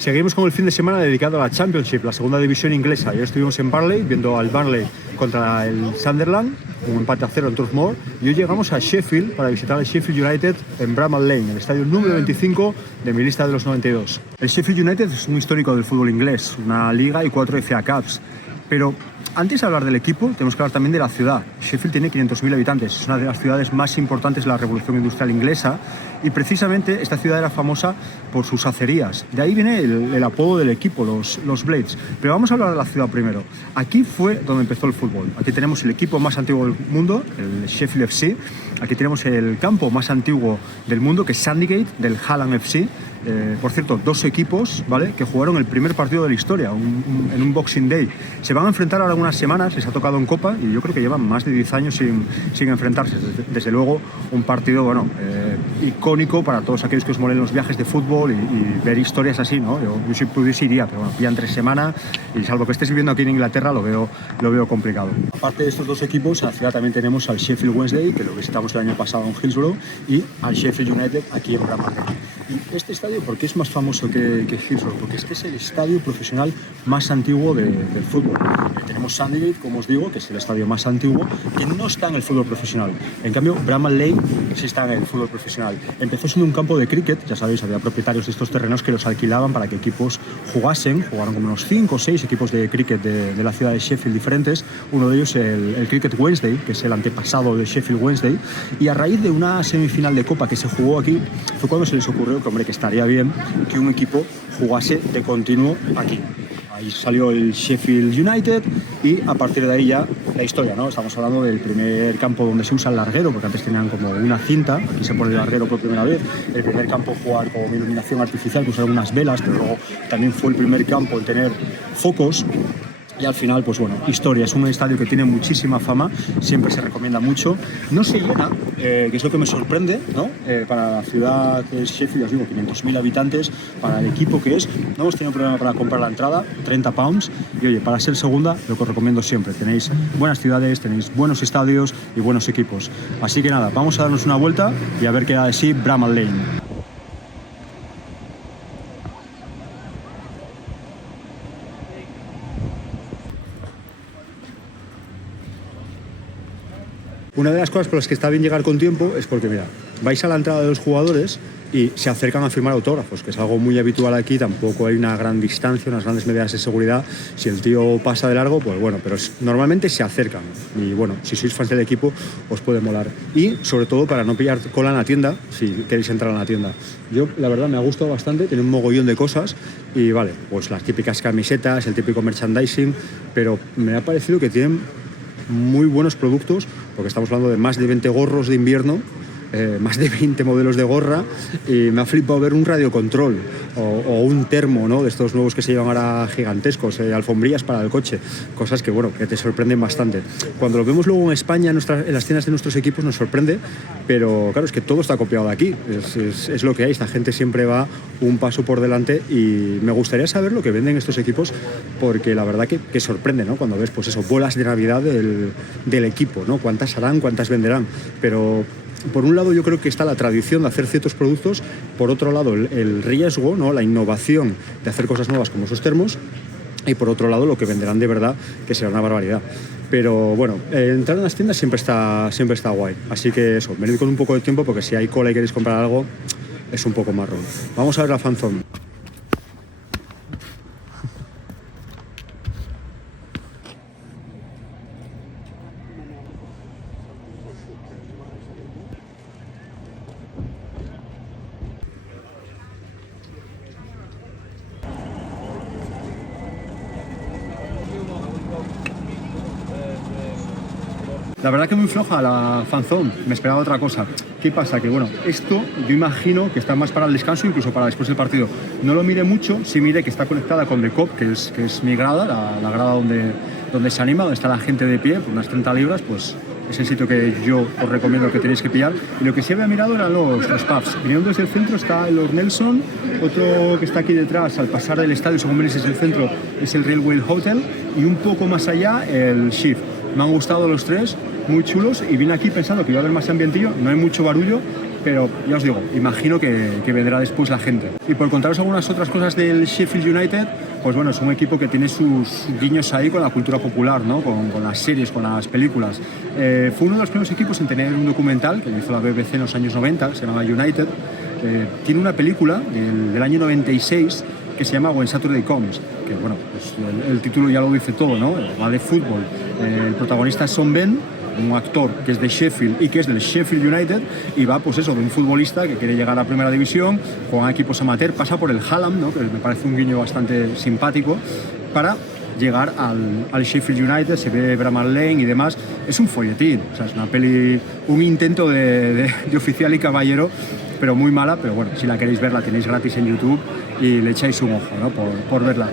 Seguimos con el fin de semana dedicado a la Championship, la segunda división inglesa. Ayer estuvimos en Burnley viendo al Burnley contra el Sunderland, un empate a 0 en Turf Moor. Y hoy llegamos a Sheffield para visitar el Sheffield United en Bramall Lane, el estadio número 25 de mi lista de los 92. El Sheffield United es un histórico del fútbol inglés, una liga y 4 FA Cups. Pero antes de hablar del equipo, tenemos que hablar también de la ciudad. Sheffield tiene 500.000 habitantes, es una de las ciudades más importantes de la Revolución Industrial Inglesa y precisamente esta ciudad era famosa por sus acerías. De ahí viene el apodo del equipo, los Blades. Pero vamos a hablar de la ciudad primero. Aquí fue donde empezó el fútbol. Aquí tenemos el equipo más antiguo del mundo, el Sheffield FC. Aquí tenemos el campo más antiguo del mundo, que es Sandygate, del Hallam FC. Por cierto, dos equipos, ¿vale?, que jugaron el primer partido de la historia en un Boxing Day. Se van a enfrentar ahora unas semanas, les ha tocado en Copa y yo creo que llevan más de 10 años sin enfrentarse. Desde luego, un partido, bueno, icónico para todos aquellos que os molen los viajes de fútbol y ver historias así, ¿no? Yo si pudiese iría, pero bueno, pillan 3 semanas y salvo que estés viviendo aquí en Inglaterra lo veo complicado. Aparte de estos dos equipos, en la ciudad también tenemos al Sheffield Wednesday, que lo visitamos el año pasado en Hillsborough, y al Sheffield United aquí en Bramall Lane. Y este estadio, ¿por qué es más famoso que Hillsborough? Porque este es el estadio profesional más antiguo del fútbol. Tenemos Sandygate, como os digo, que es el estadio más antiguo, que no está en el fútbol profesional. En cambio, Bramall Lane sí está en el fútbol profesional. Empezó siendo un campo de cricket, ya sabéis, había propietarios de estos terrenos que los alquilaban para que equipos jugaron como unos 5 o 6 equipos de cricket de la ciudad de Sheffield diferentes. Uno de ellos el Cricket Wednesday, que es el antepasado de Sheffield Wednesday, y a raíz de una semifinal de Copa que se jugó aquí, fue cuando se les ocurrió que, hombre, que estaría bien que un equipo jugase de continuo aquí. Ahí salió el Sheffield United y a partir de ahí ya la historia, ¿no? Estamos hablando del primer campo donde se usa el larguero, porque antes tenían como una cinta, aquí se pone el larguero por primera vez. El primer campo jugar con iluminación artificial, que usaron unas velas, pero luego también fue el primer campo en tener focos. Y al final, pues bueno, historia. Es un estadio que tiene muchísima fama, siempre se recomienda mucho. No se llena, que es lo que me sorprende, ¿no? Para la ciudad que es Sheffield, os digo, 500.000 habitantes, para el equipo que es, no hemos tenido problema para comprar la entrada, 30 pounds. Y oye, para ser segunda, lo que os recomiendo siempre. Tenéis buenas ciudades, tenéis buenos estadios y buenos equipos. Así que nada, vamos a darnos una vuelta y a ver qué da de sí Bramall Lane. Una de las cosas por las que está bien llegar con tiempo es porque, mira, vais a la entrada de los jugadores y se acercan a firmar autógrafos, que es algo muy habitual aquí. Tampoco hay una gran distancia, unas grandes medidas de seguridad. Si el tío pasa de largo, pues bueno, pero normalmente se acercan. Y bueno, si sois fans del equipo, os puede molar. Y sobre todo para no pillar cola en la tienda, si queréis entrar en la tienda. Yo, la verdad, me ha gustado bastante, tiene un mogollón de cosas y vale, pues las típicas camisetas, el típico merchandising, pero me ha parecido que tienen muy buenos productos, porque estamos hablando de más de 20 gorros de invierno, más de 20 modelos de gorra, y me ha flipado ver un radiocontrol o un termo, ¿no?, de estos nuevos que se llevan ahora gigantescos, alfombrillas para el coche, cosas que, bueno, que te sorprenden bastante. Cuando lo vemos luego en España, en las tiendas de nuestros equipos, nos sorprende, pero claro, es que todo está copiado de aquí, es lo que hay. Esta gente siempre va un paso por delante y me gustaría saber lo que venden estos equipos, porque la verdad que sorprende, ¿no?, cuando ves, pues eso, bolas de Navidad del equipo, ¿no?, cuántas harán, cuántas venderán, pero por un lado yo creo que está la tradición de hacer ciertos productos, por otro lado el riesgo, ¿no?, la innovación de hacer cosas nuevas como esos termos, y por otro lado lo que venderán de verdad, que será una barbaridad. Pero bueno, entrar en las tiendas siempre está guay, así que eso, venid con un poco de tiempo, porque si hay cola y queréis comprar algo es un poco marrón. Vamos a ver la fanzone. La verdad que muy floja la fanzone, me esperaba otra cosa. ¿Qué pasa? Que bueno, esto yo imagino que está más para el descanso, incluso para después del partido. No lo miré mucho, sí miré que está conectada con The Cop, que es mi grada, la grada donde se anima, donde está la gente de pie, por unas 30 libras, pues es el sitio que yo os recomiendo que tenéis que pillar. Y lo que sí había mirado eran los pubs. Viniendo desde el centro está el Lord Nelson, otro que está aquí detrás, al pasar del estadio, según venís desde el centro, es el Railway Hotel, y un poco más allá el Shift. Me han gustado los tres, muy chulos, y vine aquí pensando que iba a haber más ambientillo, no hay mucho barullo, pero ya os digo, imagino que vendrá después la gente. Y por contaros algunas otras cosas del Sheffield United, pues bueno, es un equipo que tiene sus guiños ahí con la cultura popular, ¿no? Con las series, con las películas. Fue uno de los primeros equipos en tener un documental que hizo la BBC en los años 90, se llama United. Tiene una película del año 96 que se llama When Saturday Comes, que bueno, pues el título ya lo dice todo, ¿no? Va de fútbol. El protagonista es Sean Ben, un actor que es de Sheffield y que es del Sheffield United, y va pues eso, de un futbolista que quiere llegar a primera división, juega en equipos amateur, pasa por el Hallam, ¿no? Que me parece un guiño bastante simpático, para llegar al Sheffield United. Se ve Bramall Lane y demás. Es un folletín, o sea, es una peli, un intento de oficial y caballero, pero muy mala. Pero bueno, si la queréis ver, la tenéis gratis en YouTube y le echáis un ojo, ¿no? por verla.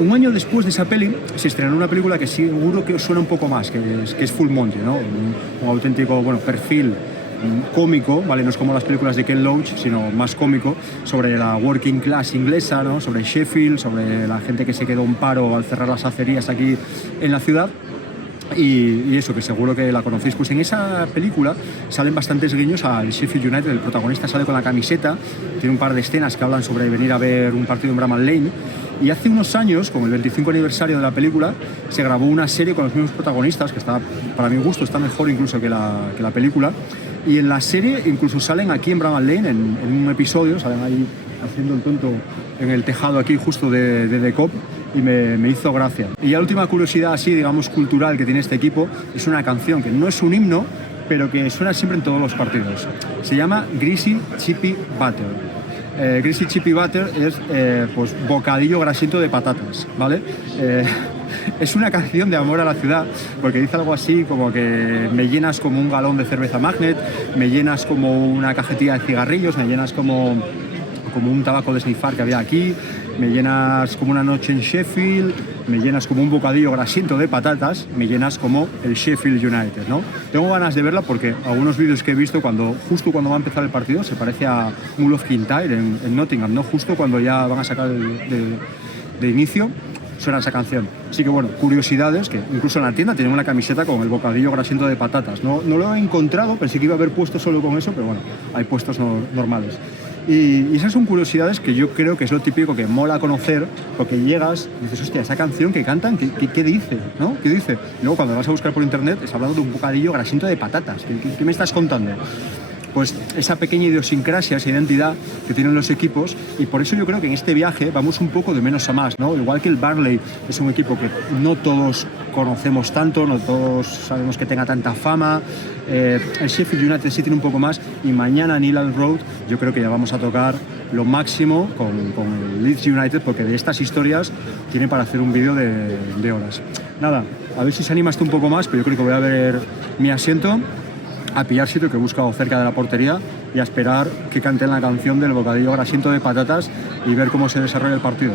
Un año después de esa peli se estrenó una película que seguro que os suena un poco más, que es Full Monty, ¿no? Un auténtico, bueno, perfil cómico, ¿vale? No es como las películas de Ken Loach, sino más cómico, sobre la working class inglesa, ¿no? Sobre Sheffield, sobre la gente que se quedó en paro al cerrar las acerías aquí en la ciudad. Y eso, que seguro que la conocéis. Pues en esa película salen bastantes guiños al Sheffield United. El protagonista sale con la camiseta, tiene un par de escenas que hablan sobre venir a ver un partido en Bramall Lane. Y hace unos años, con el 25 aniversario de la película, se grabó una serie con los mismos protagonistas, que está, para mi gusto, está mejor incluso que la película. Y en la serie incluso salen aquí en Bramall Lane, en un episodio, salen ahí haciendo el tonto en el tejado aquí justo de The Cop, y me hizo gracia. Y la última curiosidad así, digamos, cultural que tiene este equipo es una canción que no es un himno, pero que suena siempre en todos los partidos. Se llama Greasy Chippy Butter. Greasy Chippy Butter es pues bocadillo grasiento de patatas, ¿vale? Es una canción de amor a la ciudad, porque dice algo así como que me llenas como un galón de cerveza Magnet, me llenas como una cajetilla de cigarrillos, me llenas como un tabaco de snifar que había aquí, me llenas como una noche en Sheffield, me llenas como un bocadillo grasiento de patatas, me llenas como el Sheffield United, ¿no? Tengo ganas de verla porque algunos vídeos que he visto justo cuando va a empezar el partido se parece a Mull of Kintyre en Nottingham, ¿no? Justo cuando ya van a sacar de inicio suena esa canción. Así que bueno, curiosidades, que incluso en la tienda tienen una camiseta con el bocadillo grasiento de patatas. No lo he encontrado, pensé que iba a haber puestos solo con eso, pero bueno, hay puestos normales. Y esas son curiosidades que yo creo que es lo típico que mola conocer, porque llegas y dices, hostia, esa canción que cantan, ¿qué dice? ¿No? ¿Qué dice? Y luego cuando vas a buscar por internet, está hablando de un bocadillo grasiento de patatas. ¿Qué me estás contando? Pues esa pequeña idiosincrasia, esa identidad que tienen los equipos, y por eso yo creo que en este viaje vamos un poco de menos a más, ¿no? Igual que el Burnley es un equipo que no todos conocemos tanto, no todos sabemos que tenga tanta fama, el Sheffield United sí tiene un poco más, y mañana en Elland Road yo creo que ya vamos a tocar lo máximo con el Leeds United, porque de estas historias tiene para hacer un vídeo de horas. Nada, a ver si se anima esto un poco más, pero yo creo que voy a ver mi asiento, a pillar sitio que he buscado cerca de la portería y a esperar que canten la canción del bocadillo grasiento de patatas y ver cómo se desarrolla el partido.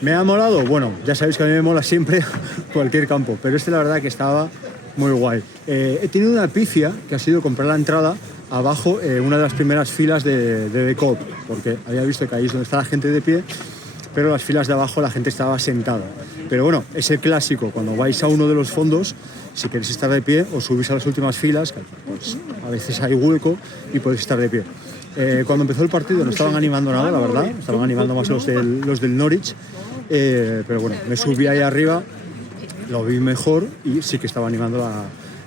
¿Me ha molado? Bueno, ya sabéis que a mí me mola siempre cualquier campo, pero este la verdad que estaba muy guay. He tenido una pifia que ha sido comprar la entrada abajo, una de las primeras filas de The Cop, porque había visto que ahí es donde está la gente de pie, pero las filas de abajo la gente estaba sentada. Pero bueno, es el clásico, cuando vais a uno de los fondos, si queréis estar de pie, os subís a las últimas filas, pues a veces hay hueco y podéis estar de pie. Cuando empezó el partido no estaban animando nada, la verdad, estaban animando más los del Norwich, pero bueno, me subí ahí arriba, lo vi mejor y sí que estaba animando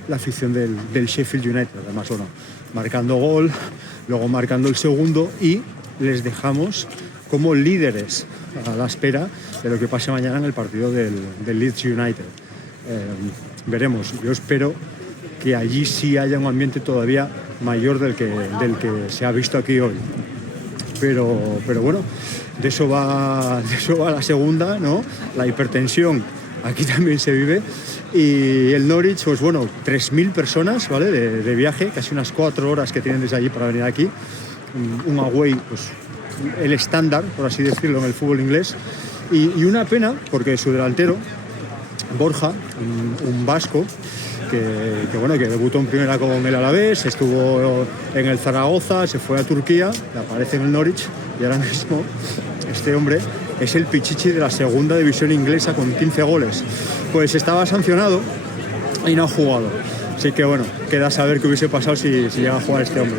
la afición del Sheffield United, además, bueno, marcando gol, luego marcando el segundo y les dejamos como líderes a la espera de lo que pase mañana en el partido del Leeds United. Veremos, yo espero que allí sí haya un ambiente todavía mayor del que se ha visto aquí hoy. Pero bueno, de eso va la segunda, ¿no? La hipertensión aquí también se vive. Y el Norwich, pues bueno, 3.000 personas, ¿vale? De viaje, casi unas 4 horas que tienen desde allí para venir aquí. Un away, pues el estándar, por así decirlo, en el fútbol inglés. Y una pena, porque su delantero, Borja, un vasco, que bueno, que debutó en primera con el Alavés, estuvo en el Zaragoza, se fue a Turquía, aparece en el Norwich y ahora mismo este hombre es el pichichi de la segunda división inglesa con 15 goles. Pues estaba sancionado y no ha jugado. Así que bueno, queda saber qué hubiese pasado si llega a jugar este hombre.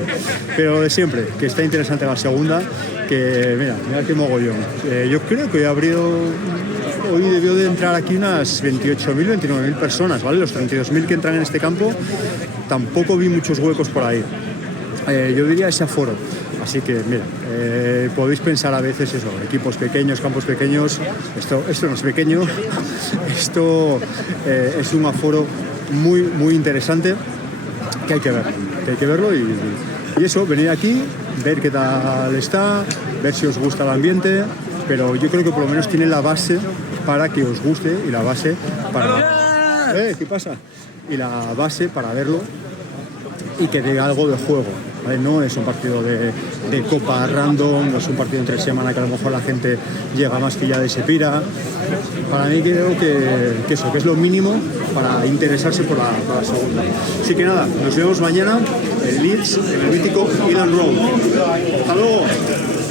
Pero lo de siempre, que está interesante la segunda, que mira qué mogollón. Yo creo que hoy debió de entrar aquí unas 28.000, 29.000 personas, ¿vale? Los 32.000 que entran en este campo, tampoco vi muchos huecos por ahí. Yo diría ese aforo. Así que, mira, podéis pensar a veces eso, equipos pequeños, campos pequeños. Esto no es pequeño, esto es un aforo muy, muy interesante que hay que verlo y eso, venir aquí, ver qué tal está, ver si os gusta el ambiente, pero yo creo que por lo menos tiene la base para que os guste y la base para... ¿Qué pasa? Y la base para verlo y que dé algo de juego, ¿vale? No es un partido de copa random, no es un partido entre semana que a lo mejor la gente llega más pillada y se pira. Para mí creo que eso, que es lo mínimo para interesarse por la segunda. Así que nada, nos vemos mañana en Leeds, en el mítico Elland Road. ¡Hasta luego!